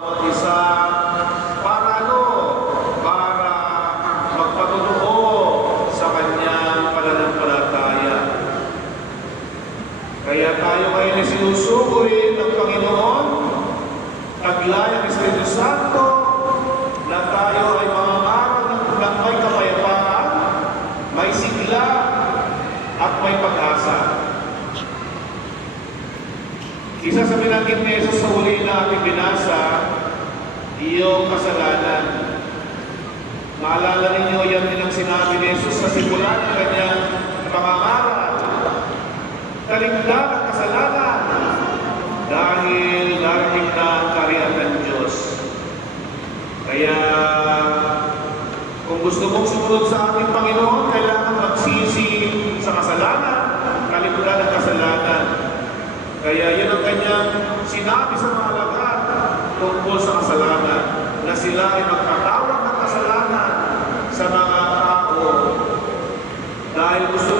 Isa para para magpatutuo sa kanyang pananampalataya. Kaya tayo ngayon ay sinusugoy ng Panginoon, taglay ang Espiritu Santo, na tayo ay mangangaral ng may kapayapaan, may sigla, at may pag-asa. Isa sa binanggit ni Jesus sa huli na ating binasa, iyong kasalanan. Maalala ninyo, yan din ang sinabi ni Jesus sa simulan ng kanyang pangangaral. Kaligtaan ang kasalanan dahil darating na ang kaharian ng Diyos. Kaya, kung gusto mong sumunod sa ating Panginoon, kailangan magsisi sa kasalanan, kaligtaan ang kasalanan. Kaya yun ang kanyang sinabi sa mga alagad tungkol sa kasalanan, na sila ay magpatawag ng kasalanan sa mga tao dahil gusto